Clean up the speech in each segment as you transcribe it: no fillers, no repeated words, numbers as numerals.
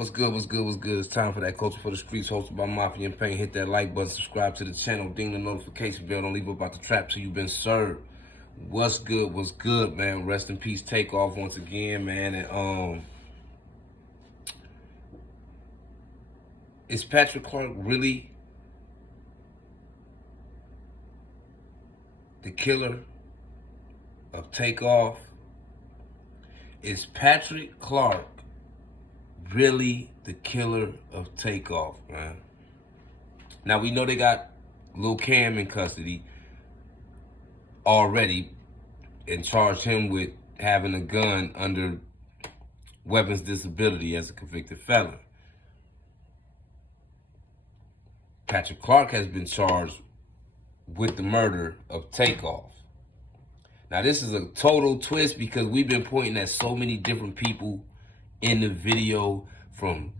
What's good, what's good, what's good? It's time for that Culture for the Streets, hosted by Mafia and Pain. Hit that like button, subscribe to the channel, ding the notification bell. Don't leave about the trap till you've been served. What's good, man? Rest in peace, Takeoff once again, man. And is Patrick Clark really the killer of Takeoff? Is Patrick Clark really the killer of Takeoff, man? Now, we know they got Lil Cam in custody already and charged him with having a gun under weapons disability as a convicted felon. Patrick Clark has been charged with the murder of Takeoff. Now, this is a total twist because we've been pointing at so many different people in the video, from,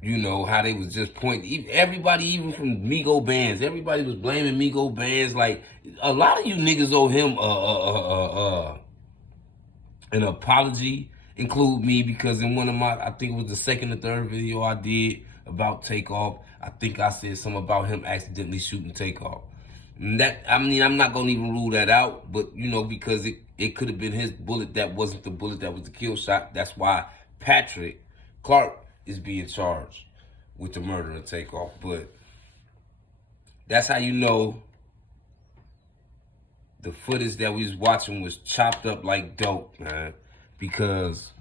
you know, how they was just pointing, everybody, even from Migo Bandz, everybody was blaming Migo Bandz. Like, a lot of you niggas owe him an apology, include me, because in one of my, I think it was the second or third video I did about Takeoff, I think I said something about him accidentally shooting Takeoff. And that, I mean, I'm not gonna even rule that out, but, you know, because it could have been his bullet that wasn't the bullet that was the kill shot. That's why Patrick Clark is being charged with the murder of Takeoff. But that's how you know the footage that we was watching was chopped up like dope, man, because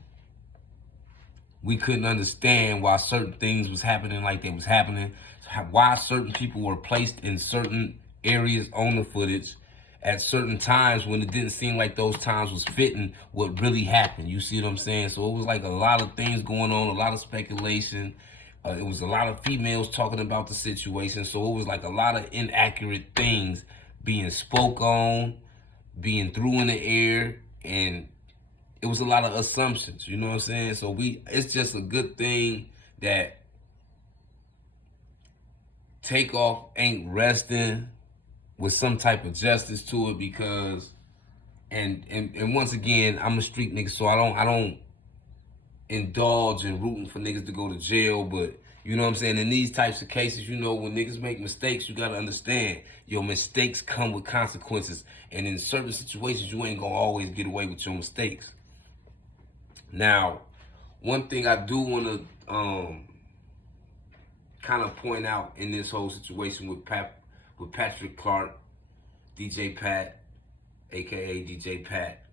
we couldn't understand why certain things was happening like they was happening, why certain people were placed in certain areas on the footage at certain times when it didn't seem like those times was fitting what really happened. You see what I'm saying? So it was like a lot of things going on, a lot of speculation. It was a lot of females talking about the situation. So it was like a lot of inaccurate things being spoke on, being threw in the air, and it was a lot of assumptions, you know what I'm saying? So it's just a good thing that Takeoff ain't resting with some type of justice to it, because and once again, I'm a street nigga, so I don't indulge in rooting for niggas to go to jail, but you know what I'm saying, in these types of cases, you know, when niggas make mistakes, you gotta understand your mistakes come with consequences, and in certain situations you ain't gonna always get away with your mistakes. Now, one thing I do wanna kind of point out in this whole situation with Patrick Clark, DJ Pat, aka DJ Pat,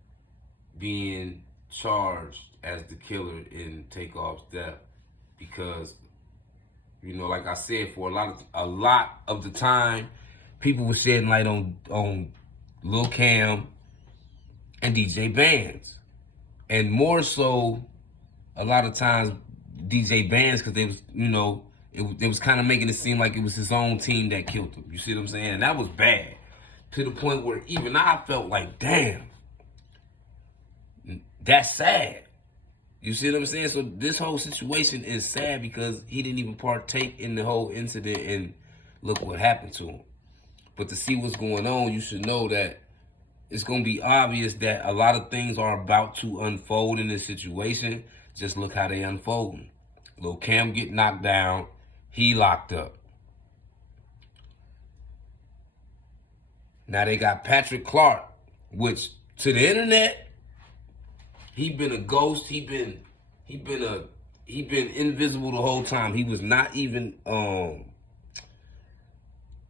being charged as the killer in Takeoff's death, because, you know, like I said, for a lot of the time, people were shedding light on Lil Cam and DJ Bandz, and more so a lot of times DJ Bandz, because they was, you know, it was kind of making it seem like it was his own team that killed him. You see what I'm saying? And that was bad, to the point where even I felt like, damn, that's sad. You see what I'm saying? So this whole situation is sad because he didn't even partake in the whole incident, and look what happened to him. But to see what's going on, you should know that it's going to be obvious that a lot of things are about to unfold in this situation. Just look how they unfolding. Lil Cam get knocked down. He locked up. Now they got Patrick Clark, which to the internet, he been a ghost. He been invisible the whole time. He was not even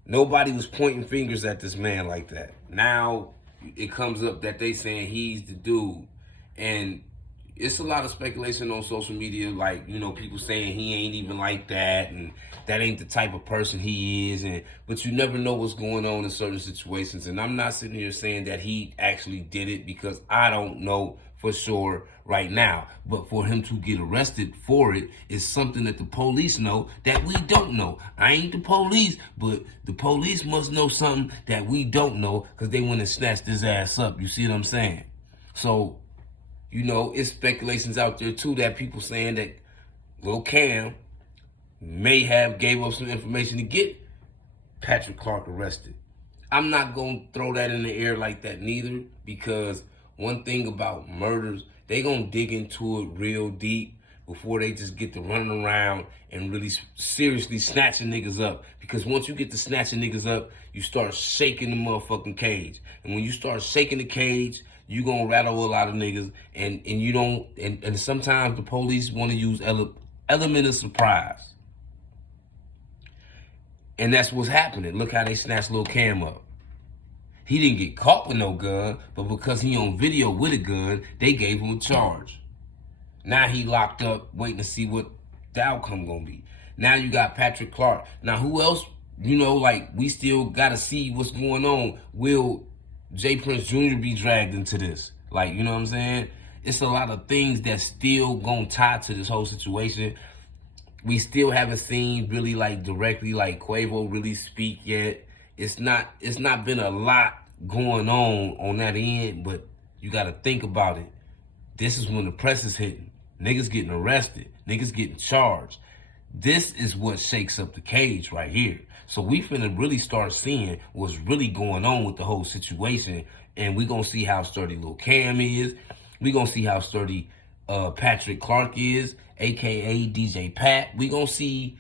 nobody was pointing fingers at this man like that. Now it comes up that they saying he's the dude, and it's a lot of speculation on social media, like, you know, people saying he ain't even like that, and that ain't the type of person he is, but you never know what's going on in certain situations. And I'm not sitting here saying that he actually did it, because I don't know for sure right now. But for him to get arrested for it is something that the police know that we don't know. I ain't the police, but the police must know something that we don't know, because they went and snatched his ass up. You see what I'm saying? So, you know, it's speculations out there too that people saying that Lil Cam may have gave up some information to get Patrick Clark arrested. I'm not going to throw that in the air like that neither, because one thing about murders, they going to dig into it real deep before they just get to running around and really seriously snatching niggas up. Because once you get to snatching niggas up, you start shaking the motherfucking cage. And when you start shaking the cage, you gonna rattle a lot of niggas. And you don't, and sometimes the police want to use element of surprise. And that's what's happening. Look how they snatched Lil Cam up. He didn't get caught with no gun, but because he on video with a gun, they gave him a charge. Now he locked up, waiting to see what the outcome gonna be. Now you got Patrick Clark. Now who else? You know, like, we still gotta see what's going on. Will J. Prince Jr. be dragged into this? Like, you know what I'm saying? It's a lot of things that still gonna tie to this whole situation. We still haven't seen really, like, directly, like, Quavo really speak yet. It's not been a lot going on that end, but you gotta think about it. This is when the press is hitting. Niggas getting arrested. Niggas getting charged. This is what shakes up the cage right here. So we finna really start seeing what's really going on with the whole situation. And we gonna see how sturdy Lil Cam is. We gonna see how sturdy Patrick Clark is, a.k.a. DJ Pat. We gonna see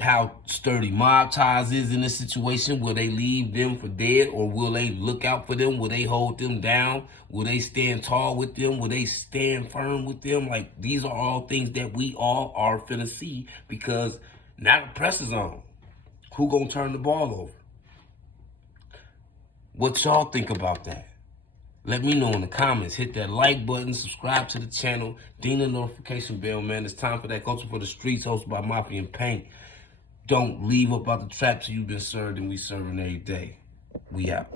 how sturdy Mob Ties is in this situation. Will they leave them for dead, or will they look out for them? Will they hold them down? Will they stand tall with them? Will they stand firm with them? Like, these are all things that we all are finna see, because now the press is on. Who gonna turn the ball over? What y'all think about that? Let me know in the comments. Hit that like button, subscribe to the channel, ding the notification bell, man. It's time for that Culture for the Streets, hosted by Mafia and Paint. Don't leave up out the traps you've been served, and we serving every day. We out.